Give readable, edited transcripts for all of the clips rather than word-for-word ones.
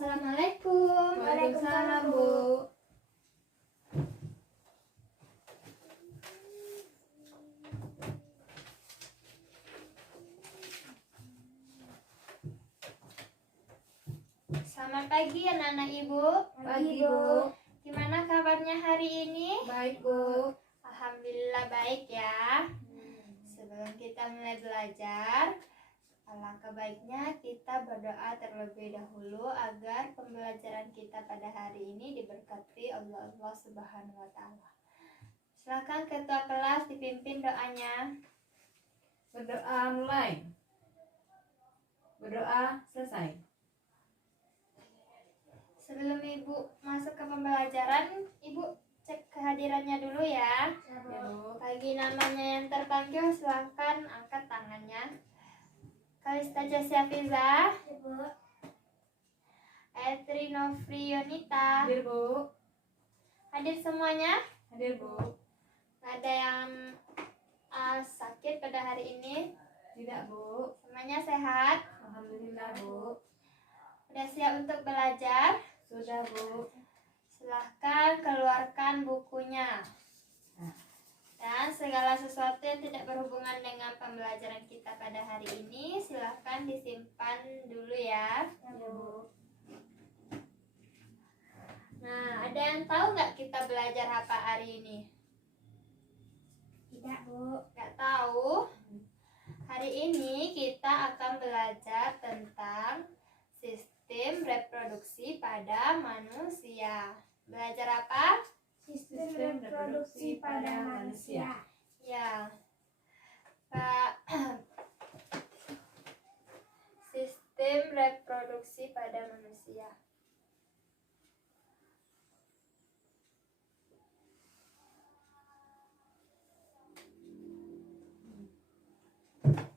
Assalamualaikum. Waalaikumsalam, Bu. Selamat pagi anak-anak Ibu. Pagi, Bu. Gimana kabarnya hari ini? Baik, Bu. Alhamdulillah baik ya. Sebelum kita mulai belajar, alangkah baiknya kita berdoa terlebih dahulu agar pembelajaran kita pada hari ini diberkati Allah Subhanahu wa taala. Silakan ketua kelas dipimpin doanya. Berdoa mulai. Berdoa selesai. Sebelum Ibu masuk ke pembelajaran, Ibu cek kehadirannya dulu ya. Ya, Bu. Bagi namanya yang terpanggil, silakan angkat tangannya. Kalista Jasya Fiza, Etri Nofrionita. Hadir, Bu. Hadir semuanya? Hadir, Bu. Nggak ada yang sakit pada hari ini? Tidak, Bu. Semuanya sehat? Alhamdulillah, Bu. Udah siap untuk belajar? Sudah, Bu. Silahkan keluarkan bukunya. Dan segala sesuatu yang tidak berhubungan dengan pembelajaran kita pada hari ini, silahkan disimpan dulu ya. Ya, Bu. Nah, ada yang tahu nggak kita belajar apa hari ini? Tidak, Bu. Nggak tahu? Hari ini kita akan belajar tentang sistem reproduksi pada manusia. Belajar apa? Sistem reproduksi pada manusia. Ya, Pak. Sistem reproduksi pada manusia.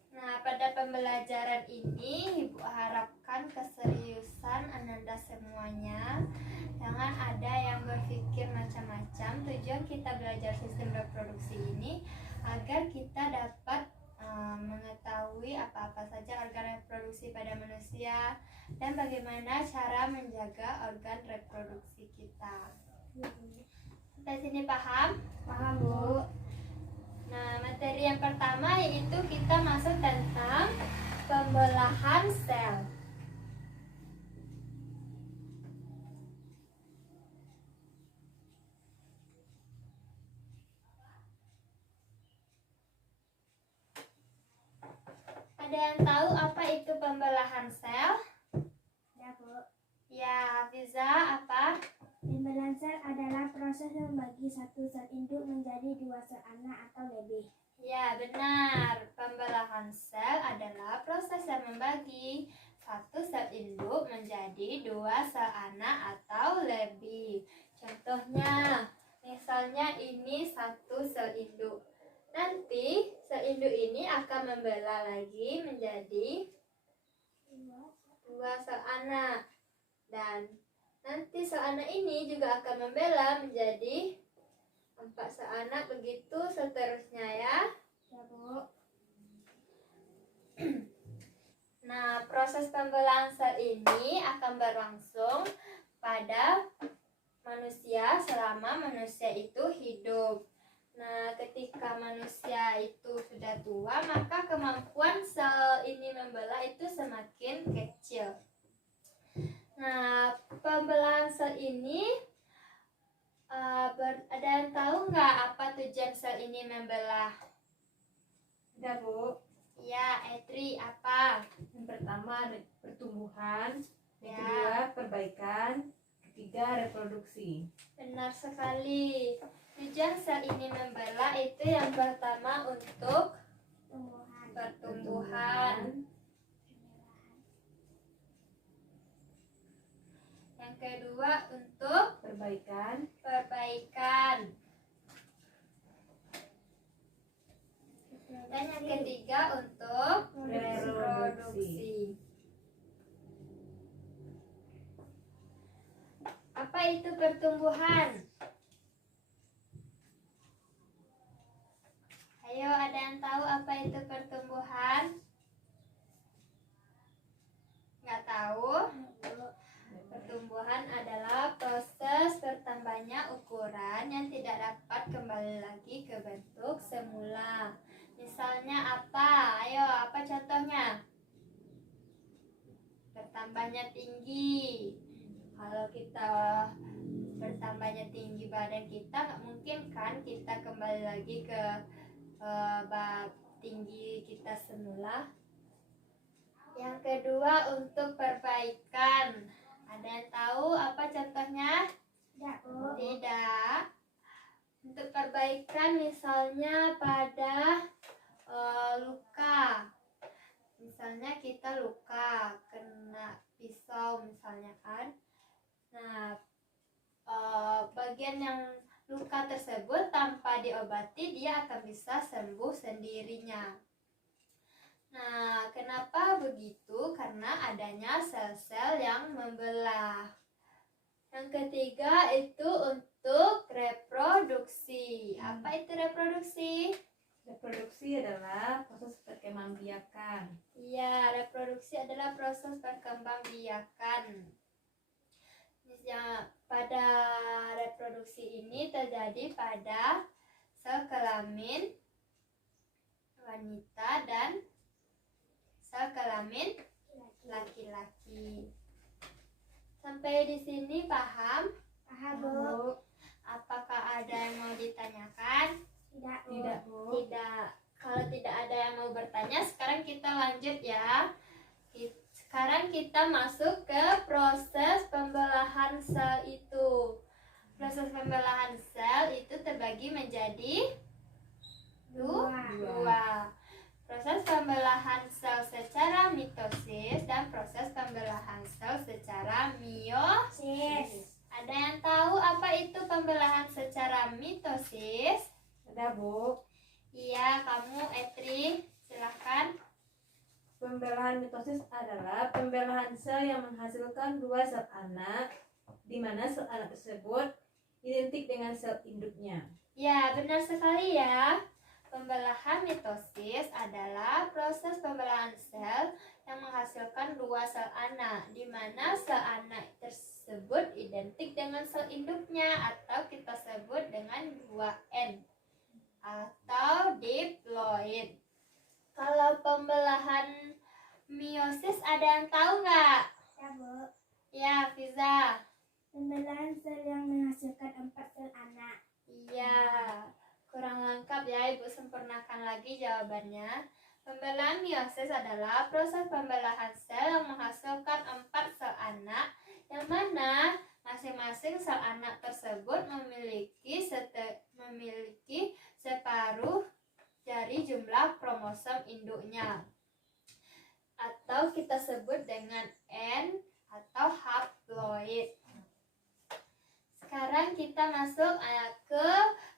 Nah, pada pembelajaran ini Ibu harapkan keseriusan Ananda semuanya. Jangan ada yang berpikir macam-macam. Tujuan kita belajar sistem reproduksi ini agar kita dapat mengetahui apa-apa saja organ reproduksi pada manusia dan bagaimana cara menjaga organ reproduksi kita. Sampai sini paham? Paham, Bu. Nah, materi yang pertama yaitu kita masuk tentang pembelahan sel. Ada yang tahu apa itu pembelahan sel? Ya, Bu. Ya, Hafiza, apa? Pembelahan sel adalah proses membagi satu sel induk menjadi dua sel anak atau lebih. Ya, benar. Pembelahan sel adalah proses yang membagi satu sel induk menjadi dua sel anak atau lebih. Contohnya, misalnya ini satu sel induk. Nanti sel induk ini akan membelah lagi menjadi dua sel anak. Dan nanti sel anak ini juga akan membelah menjadi 4 sel anak, begitu seterusnya ya. Ya, Bu. Nah, proses pembelahan sel ini akan berlangsung pada manusia selama manusia itu hidup. Nah, ketika manusia itu sudah tua, maka kemampuan sel ini membelah itu semakin kecil. Nah, pembelahan sel ini ada yang tahu nggak apa tujuan sel ini membelah? Tidak, Bu. Ya, Etri, apa? Yang pertama, pertumbuhan. Yang Ya. kedua, perbaikan. Ketiga, reproduksi. Benar sekali. Tujuan sel ini membelah itu yang pertama untuk pertumbuhan. Yang kedua untuk Perbaikan. perbaikan. Dan yang ketiga untuk reproduksi. Apa itu pertumbuhan? Ayo, ada yang tahu apa itu pertumbuhan? Nggak tahu? Misalnya apa? Ayo, apa contohnya? Bertambahnya tinggi. Kalau kita bertambahnya tinggi badan kita, nggak mungkin kan kita kembali lagi ke bab tinggi kita semula. Yang kedua, untuk perbaikan. Ada yang tahu apa contohnya? Tidak, Bu. Tidak. Untuk perbaikan misalnya pada luka. Misalnya kita luka kena pisau misalnya kan. Nah, bagian yang luka tersebut tanpa diobati dia akan bisa sembuh sendirinya. Nah, kenapa begitu? Karena adanya sel-sel yang membelah. Yang ketiga itu untuk reproduksi. Apa itu reproduksi? Reproduksi adalah proses perkembangbiakan. Iya, reproduksi adalah proses perkembangbiakan. Pada reproduksi ini terjadi pada sel kelamin wanita dan sel kelamin laki-laki. Sampai di sini paham? Paham, Bu. Bu. Apakah ada yang mau ditanyakan? Tidak, Bu. Tidak, Bu. Tidak. Kalau tidak ada yang mau bertanya, sekarang kita lanjut ya. Sekarang kita masuk ke proses pembelahan sel itu. Proses pembelahan sel itu terbagi menjadi dua. Proses pembelahan sel secara mitosis dan proses pembelahan sel secara meiosis. Ada yang tahu apa itu pembelahan secara mitosis? Ada, Bu. Iya, kamu Etri, silahkan. Pembelahan mitosis adalah pembelahan sel yang menghasilkan dua sel anak, di mana sel anak tersebut identik dengan sel induknya. Ya, benar sekali ya. Pembelahan mitosis adalah proses pembelahan sel yang menghasilkan dua sel anak, di mana sel anak tersebut identik dengan sel induknya atau kita sebut dengan 2N atau diploid. Kalau pembelahan meiosis ada yang tahu nggak? Ya, Bu. Ya, Fiza. Pembelahan sel yang menghasilkan 4 sel anak. Iya, kurang lengkap ya, Ibu sempurnakan lagi jawabannya. Pembelahan meiosis adalah proses pembelahan sel yang menghasilkan 4 sel anak, yang mana masing-masing sel anak tersebut memiliki separuh dari jumlah kromosom induknya, atau kita sebut dengan N atau haploid. Sekarang kita masuk ke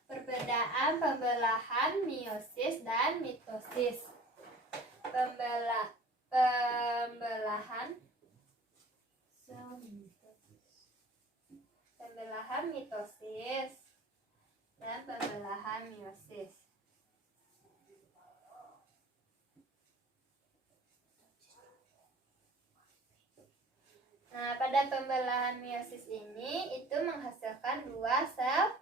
perbedaan pembelahan meiosis dan mitosis. Pembelahan mitosis dan pembelahan meiosis. Nah, pada pembelahan meiosis ini itu menghasilkan dua sel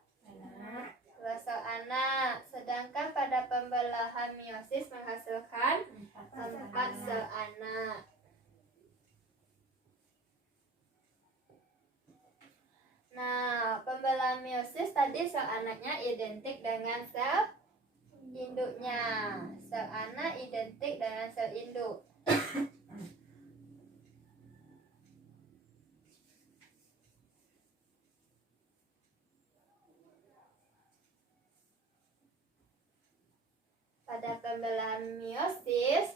anak. Sedangkan pada pembelahan meiosis menghasilkan 4 sel anak. Nah, pembelahan meiosis tadi sel anaknya identik dengan sel induknya. Sel anak identik dengan sel induk. Pada pembelahan meiosis,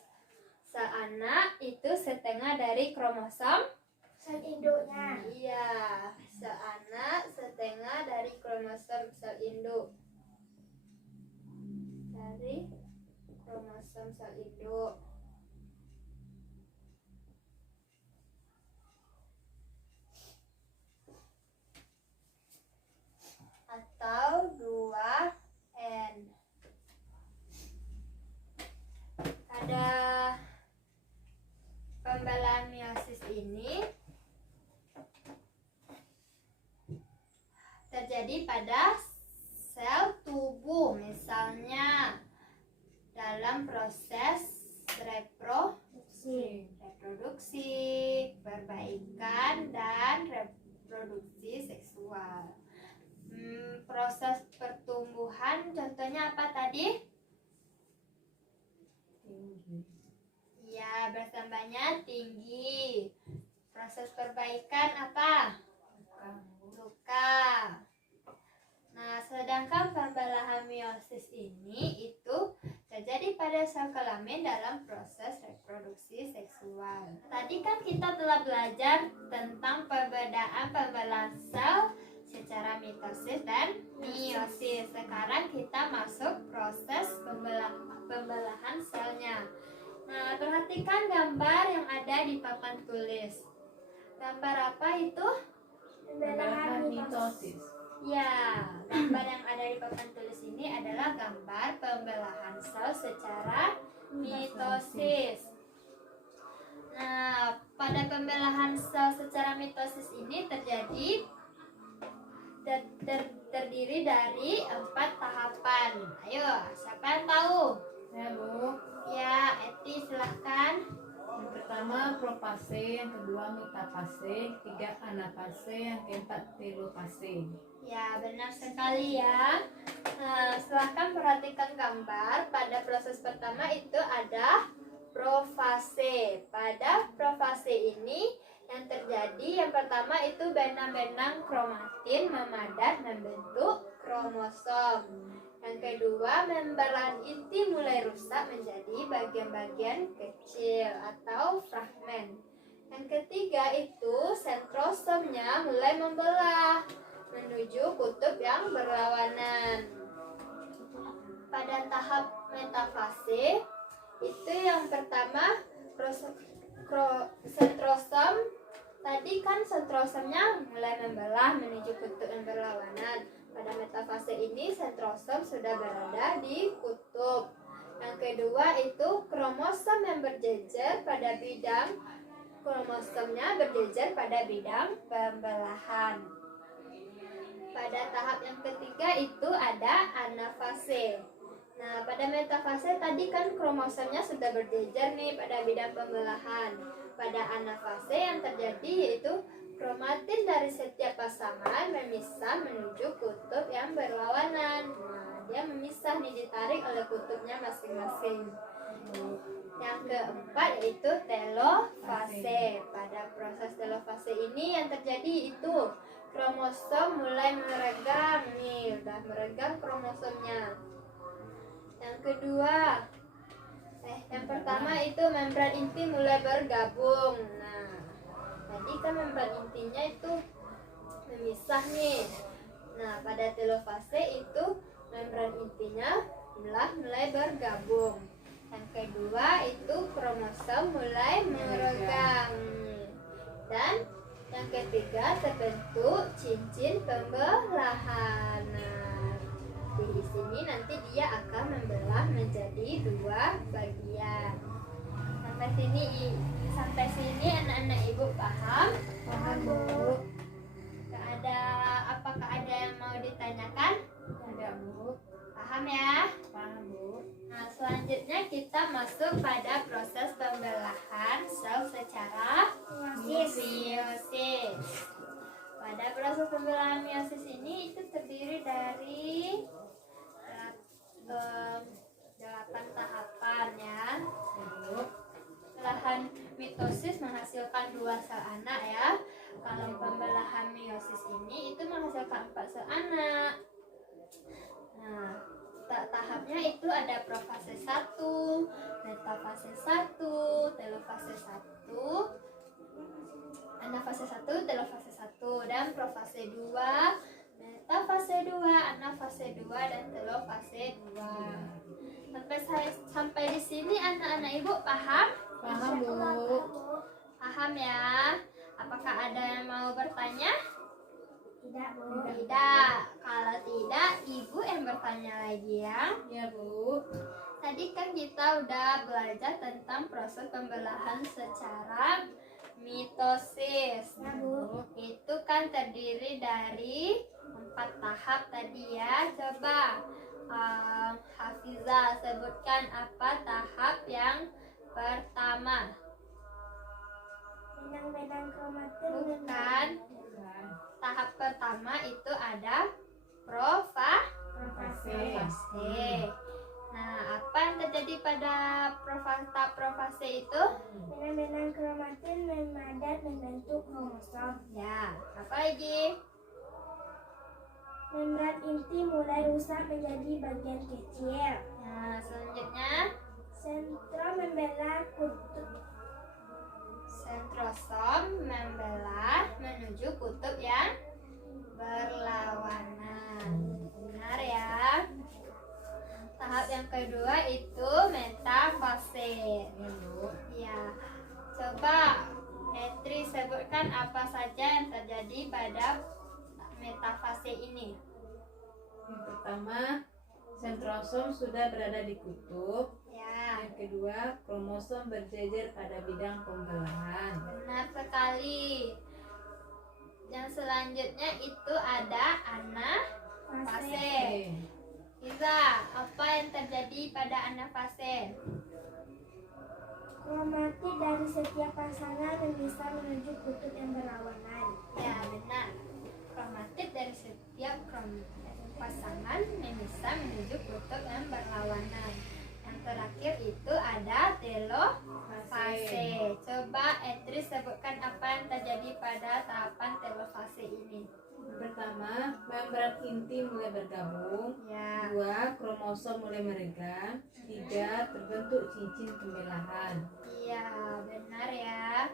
sel anak itu setengah dari kromosom Sel induknya. Iya, sel anak setengah dari kromosom sel induk. Dari kromosom sel induk. Atau 2N. Pada pembelahan meiosis ini terjadi pada sel tubuh, misalnya dalam dalam proses reproduksi, perbaikan dan reproduksi seksual. Proses pertumbuhan contohnya apa tadi? Ya, bertambahnya tinggi. Proses perbaikan apa? Luka. Nah, sedangkan pembelahan meiosis ini itu terjadi pada sel kelamin dalam proses reproduksi seksual. Tadi kan kita telah belajar tentang perbedaan pembelahan sel secara mitosis dan meiosis. Sekarang kita masuk proses pembelahan selnya. Nah, perhatikan gambar yang ada di papan tulis. Gambar apa itu? Pembelahan mitosis. Ya, gambar yang ada di papan tulis ini adalah gambar pembelahan sel secara mitosis. Nah, pada pembelahan sel secara mitosis ini terdiri dari 4 tahapan. Ayo, siapa yang tahu? Ya, Bu. Ya, Eti silahkan. Yang pertama profase, yang kedua metafase, ketiga anafase, yang keempat telofase. Ya, benar sekali ya. Nah, silahkan perhatikan gambar. Pada proses pertama itu ada profase. Pada profase ini yang terjadi yang pertama itu benang-benang kromatin memadat membentuk kromosom. Yang kedua, membran inti mulai rusak menjadi bagian-bagian kecil atau fragmen. Yang ketiga itu sentrosomnya mulai membelah menuju kutub yang berlawanan. Pada tahap metafase itu yang pertama sentrosom. Tadi kan sentrosomnya mulai membelah menuju kutub yang berlawanan. Pada metafase ini sentrosom sudah berada di kutub. Yang kedua itu kromosom yang berjejer pada bidang kromosomnya berjejer pada bidang pembelahan. Pada tahap yang ketiga itu ada anafase. Nah, pada metafase tadi kan kromosomnya sudah berjejer nih pada bidang pembelahan. Pada anafase yang terjadi yaitu kromatin dari setiap pasangan memisah menuju kutub yang berlawanan. Nah, dia memisah nih, ditarik oleh kutubnya masing-masing. Yang keempat yaitu telofase. Pada proses telofase ini yang terjadi itu kromosom mulai meregang nih, udah meregang kromosomnya. Yang kedua, yang pertama itu membran inti mulai bergabung. Nah, tadi kan membran intinya itu memisah nih. Nah, pada telofase itu membran intinya mulai bergabung. Yang kedua itu kromosom mulai meregang. Dan yang ketiga terbentuk cincin pembelahan. Nah, di sini nanti dia akan membelah menjadi 2 bagian. Sampai sini anak-anak ibu paham? Paham, Bu. Apakah ada yang mau ditanyakan? Ada, Bu. Paham ya? Paham, Bu. Nah, selanjutnya kita masuk pada proses pembelahan sel secara meiosis. Pada proses pembelahan meiosis ini itu terdiri dari 8 tahapan ya. Pembelahan mitosis menghasilkan 2 sel anak ya. Kalau pembelahan meiosis ini itu menghasilkan 4 sel anak. Nah, tahapnya itu ada profase 1, metafase 1, telofase 1, anafase 1, telofase 1, dan profase 2, metafase 2, anafase 2, dan telofase 2. Sampai di sini anak-anak ibu paham? Paham, Bu. Paham ya? Apakah ada yang mau bertanya? Tidak, Bu. Tidak. Kalau tidak, ibu yang bertanya lagi ya. Ya, Bu. Tadi kan kita udah belajar tentang proses pembelahan secara mitosis. Ya, Bu. Itu kan terdiri dari 4 tahap tadi ya. Coba Hafiza, sebutkan apa tahap yang pertama? Benang-benang kromatin Bukan. Tahap pertama itu ada profase. Nah, apa yang terjadi pada tahap profase itu? benang-benang kromatin memadat membentuk kromosom. Ya, apa lagi? Membran inti mulai rusak menjadi bagian kecil. Nah, selanjutnya Sentrom membelah kutub. sentrosom membelah menuju kutub yang berlawanan. Benar ya. Tahap yang kedua itu metafase. Ya. Coba Etri sebutkan apa saja yang terjadi pada metafase ini. Yang pertama, sentrosom sudah berada di kutub. Ya, Yang kedua, kromosom berjejer pada bidang pembelahan. benar sekali. Yang selanjutnya itu ada anafase. Iza, apa yang terjadi pada anafase? Kromatit dari setiap pasangan bisa menuju kutub yang berlawanan. Ya, benar. Kromatit dari setiap pasangan bisa menuju kutub yang berlawanan. Yang terakhir itu ada telofase. Coba Etri sebutkan apa yang terjadi pada tahapan telofase ini. Pertama, membran inti mulai bergabung. Ya, Dua, kromosom mulai meregang. Tiga, terbentuk cincin pembelahan. iya benar ya.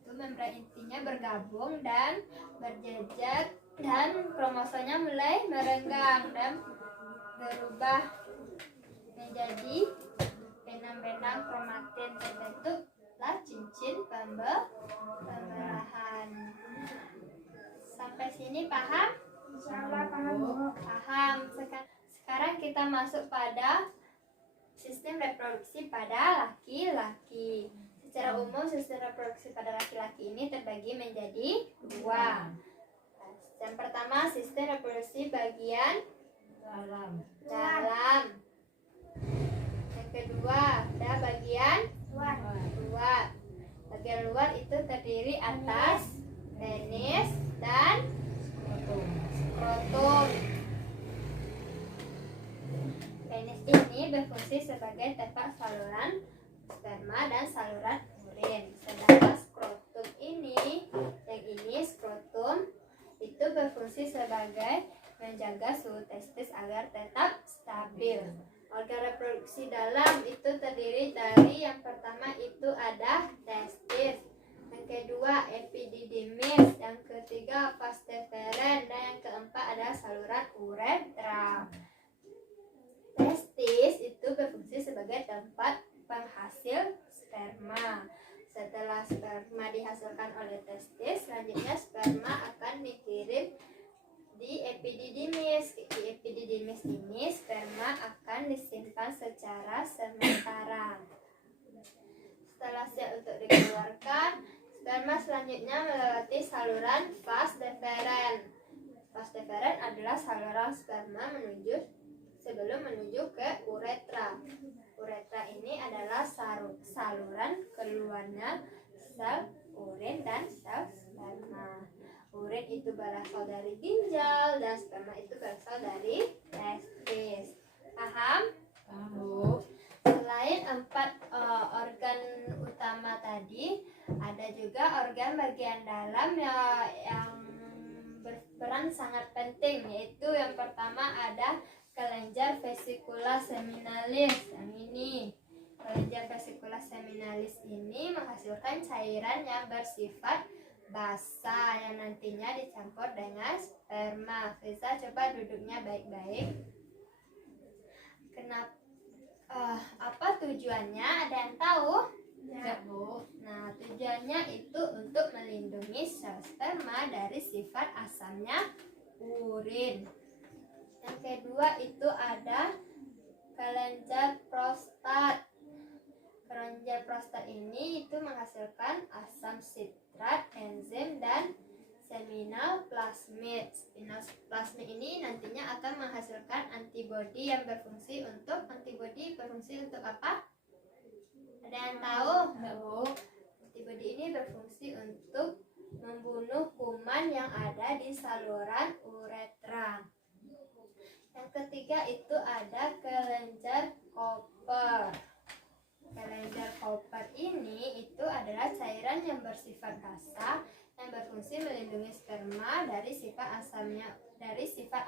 Itu membran intinya bergabung dan berjejer dan kromosomnya mulai merenggang dan berubah menjadi benang-benang kromatin, terbentuklah cincin pembelahan. Sampai sini paham? Insya Allah paham, Bu. Paham. Sekarang kita masuk pada sistem reproduksi pada laki-laki. Secara umum sistem reproduksi pada laki-laki ini terbagi menjadi dua. Yang pertama sistem reproduksi bagian dalam. Yang kedua ada bagian luar. Bagian luar itu terdiri atas penis dan skrotum. Penis ini berfungsi sebagai tempat saluran sperma dan saluran urin. Sedangkan skrotum ini, yang ini skrotum, itu berfungsi sebagai menjaga suhu testis agar tetap stabil. Organ reproduksi dalam itu terdiri dari yang pertama itu ada testis, yang kedua epididymis, yang ketiga vas deferens, dan yang keempat ada saluran uretra. Testis itu berfungsi sebagai tempat penghasil sperma. Setelah sperma dihasilkan oleh testis, selanjutnya sperma akan dikirim di epididymis. Di epididymis ini sperma akan disimpan secara sementara. Setelah siap untuk dikeluarkan, sperma selanjutnya melewati saluran vas deferens. Vas deferens adalah saluran sperma sebelum menuju ke uretra. Uretra ini adalah saluran keluarnya sel urin dan sel sperma. Urin itu berasal dari ginjal dan sperma itu berasal dari testis. Paham? Paham. Selain 4 organ utama tadi, ada juga organ bagian dalam yang berperan sangat penting, yaitu yang pertama ada kelenjar vesicula seminalis. Yang ini, kelenjar vesicula seminalis ini menghasilkan cairan yang bersifat basah yang nantinya dicampur dengan sperma. Feza, coba duduknya baik-baik. Kenapa? Apa tujuannya? Ada yang tahu? Ya, Bu. Nah, tujuannya itu untuk melindungi sel sperma dari sifat asamnya urin. Yang kedua itu ada kelenjar prostat. Kelenjar prostat ini itu menghasilkan asam sitrat, enzim, dan seminal plasmid. Seminal plasmid ini nantinya akan menghasilkan antibodi yang berfungsi untuk apa? Ada yang tahu? Antibodi ini berfungsi untuk membunuh kuman yang ada di saluran uretra. Yang ketiga itu ada kelenjar koper. Kelenjar koper ini itu adalah cairan yang bersifat basah yang berfungsi melindungi sperma dari sifat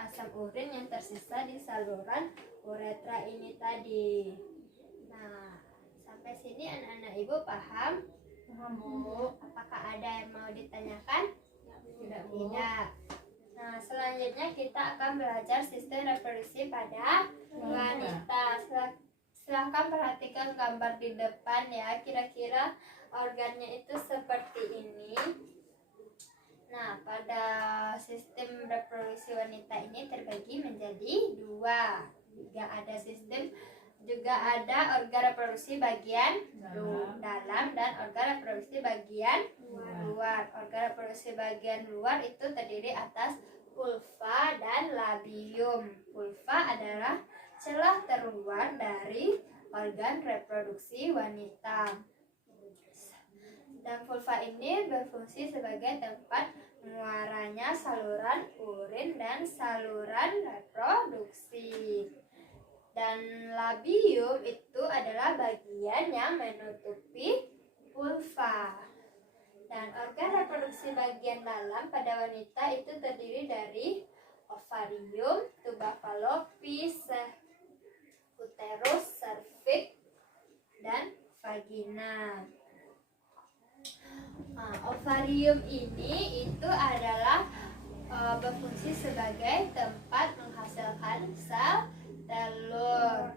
asam urin yang tersisa di saluran uretra ini tadi. Nah, sampai sini anak-anak ibu paham? Paham, Bu. Apakah ada yang mau ditanyakan? Tidak, Bu. Tidak. Nah, selanjutnya kita akan belajar sistem reproduksi pada wanita. Silahkan perhatikan gambar di depan ya. Kira-kira organnya itu seperti ini. Nah, pada sistem reproduksi wanita ini terbagi menjadi dua. Juga ada organ reproduksi bagian dalam dan organ reproduksi bagian luar. Organ reproduksi bagian luar itu terdiri atas vulva dan labium. Vulva adalah celah terluar dari organ reproduksi wanita. Dan vulva ini berfungsi sebagai tempat mengeluarnya saluran urin dan saluran reproduksi. Dan labium itu adalah bagian yang menutupi vulva. Dan organ reproduksi bagian dalam pada wanita itu terdiri dari ovarium, tuba falopis, uterus, serviks, dan vagina. Nah, ovarium ini itu adalah berfungsi sebagai tempat menghasilkan sel telur.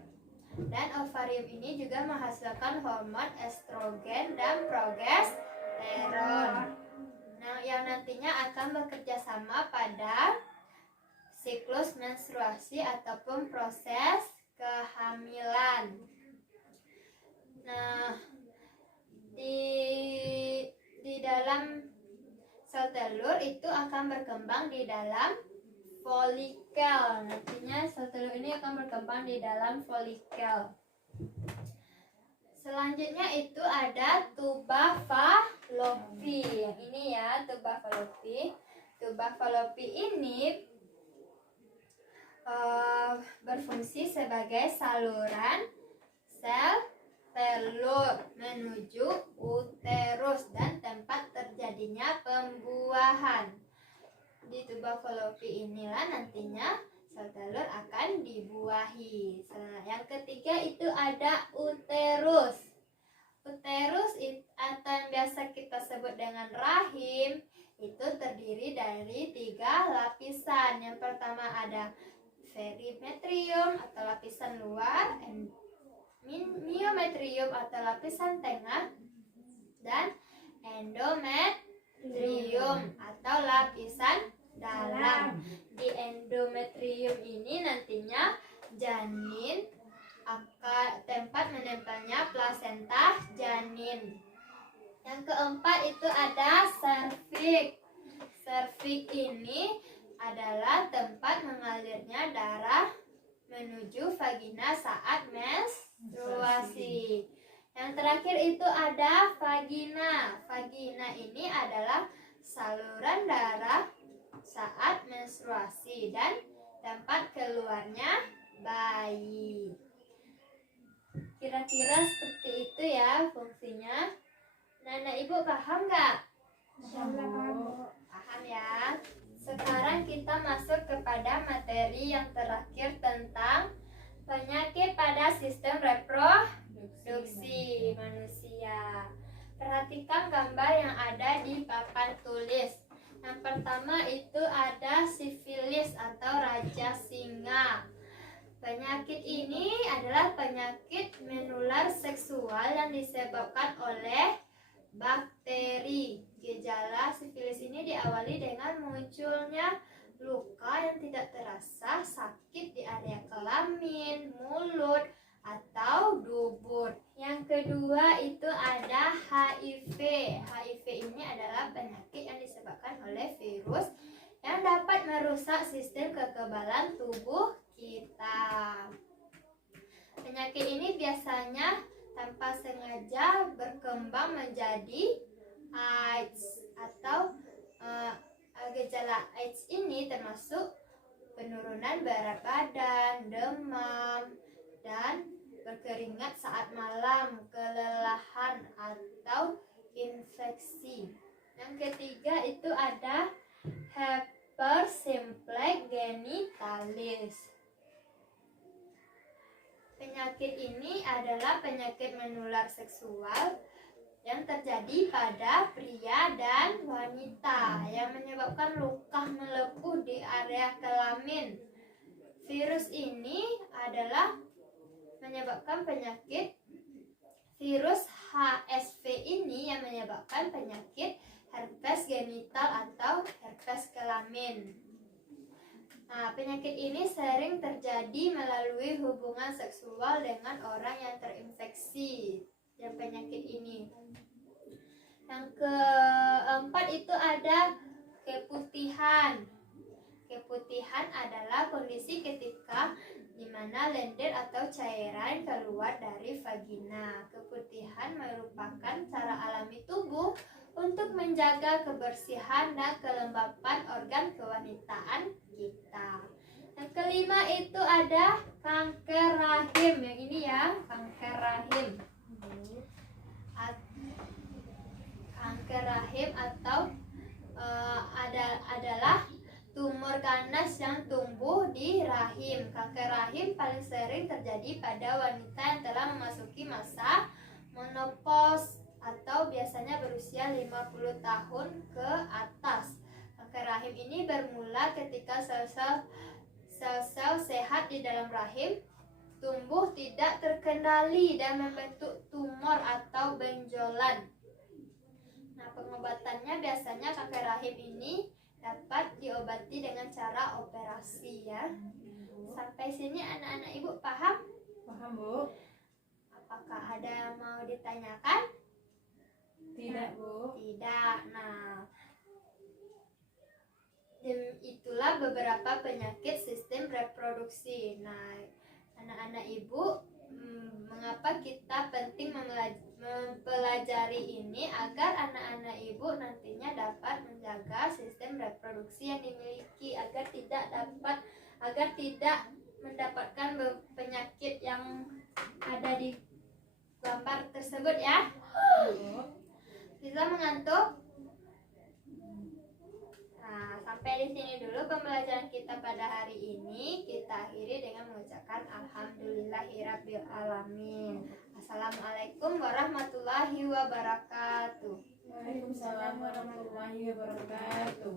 Dan ovarium ini juga menghasilkan hormon estrogen dan progesteron. Nah, yang nantinya akan bekerja sama pada siklus menstruasi ataupun proses kehamilan. Nah, di dalam sel telur itu akan berkembang di dalam folikel. Nantinya sel telur ini akan berkembang di dalam folikel. Selanjutnya itu ada tuba fallopi. Yang ini ya, tuba fallopi. Tuba fallopi ini berfungsi sebagai saluran sel telur menuju uterus dan tempat terjadinya pembuahan. Di tuba fallopi inilah nantinya sel telur akan dibuahi. Yang ketiga itu ada uterus. Uterus atau yang biasa kita sebut dengan rahim itu terdiri dari 3 lapisan. Yang pertama ada perimetrium atau lapisan luar, myometrium atau lapisan tengah, dan endometrium atau lapisan dalam. Di endometrium ini nantinya janin akan tempat menempelnya plasenta janin. Yang keempat itu ada serviks. Serviks ini adalah tempat mengalirnya darah menuju vagina saat menstruasi. Yang terakhir itu ada vagina. Vagina ini adalah saluran darah saat menstruasi dan tempat keluarnya bayi. Kira-kira seperti itu ya fungsinya. Nana ibu paham nggak? Paham ya. Sekarang kita masuk kepada materi yang terakhir tentang penyakit pada sistem reproduksi manusia. Perhatikan gambar yang ada di papan tulis. Yang pertama itu ada sifilis atau raja singa. Penyakit ini adalah penyakit menular seksual yang disebabkan oleh bakteri. Gejala sifilis ini diawali dengan munculnya luka yang tidak terasa, sakit di area kelamin, mulut, atau dubur. Yang kedua itu ada HIV. HIV ini adalah penyakit yang disebabkan disebabkan oleh virus yang dapat merusak sistem kekebalan tubuh kita. Penyakit ini biasanya tanpa sengaja berkembang menjadi AIDS atau gejala AIDS ini termasuk penurunan berat badan, demam, dan berkeringat saat malam, kelelahan atau infeksi. Yang ketiga itu ada herpes simplex genitalis. Penyakit ini adalah penyakit menular seksual yang terjadi pada pria dan wanita yang menyebabkan luka melepuh di area kelamin. Virus ini adalah menyebabkan penyakit virus HSV ini yang menyebabkan penyakit herpes genital atau herpes kelamin. Nah, penyakit ini sering terjadi melalui hubungan seksual dengan orang yang terinfeksi dengan penyakit ini. Yang keempat itu ada keputihan. Keputihan adalah kondisi ketika di mana lendir atau cairan keluar dari vagina. Keputihan merupakan cara alami tubuh untuk menjaga kebersihan dan kelembapan organ kewanitaan kita. Yang kelima itu ada kanker rahim. Yang ini ya, kanker rahim. Kanker rahim atau adalah tumor ganas yang tumbuh di rahim. Kanker rahim paling sering terjadi pada wanita yang telah memasuki masa menopause atau biasanya berusia 50 tahun ke atas. Kanker rahim ini bermula ketika sel-sel sehat di dalam rahim tumbuh tidak terkendali dan membentuk tumor atau benjolan. Nah, pengobatannya biasanya kanker rahim ini dapat diobati dengan cara operasi ya. Sampai sini anak-anak ibu paham? Paham, Bu? Apakah ada yang mau ditanyakan? Tidak, Bu. Tidak. Nah, itulah beberapa penyakit sistem reproduksi. Nah, anak-anak ibu, mengapa kita penting mempelajari ini agar anak-anak ibu nantinya dapat menjaga sistem reproduksi yang dimiliki agar tidak mendapatkan penyakit yang ada di gambar tersebut ya. Bisa mengantuk? Nah, sampai di sini dulu pembelajaran kita pada hari ini. Kita akhiri dengan mengucapkan alhamdulillahirabbil alamin. Assalamualaikum warahmatullahi wabarakatuh. Waalaikumsalam warahmatullahi wabarakatuh.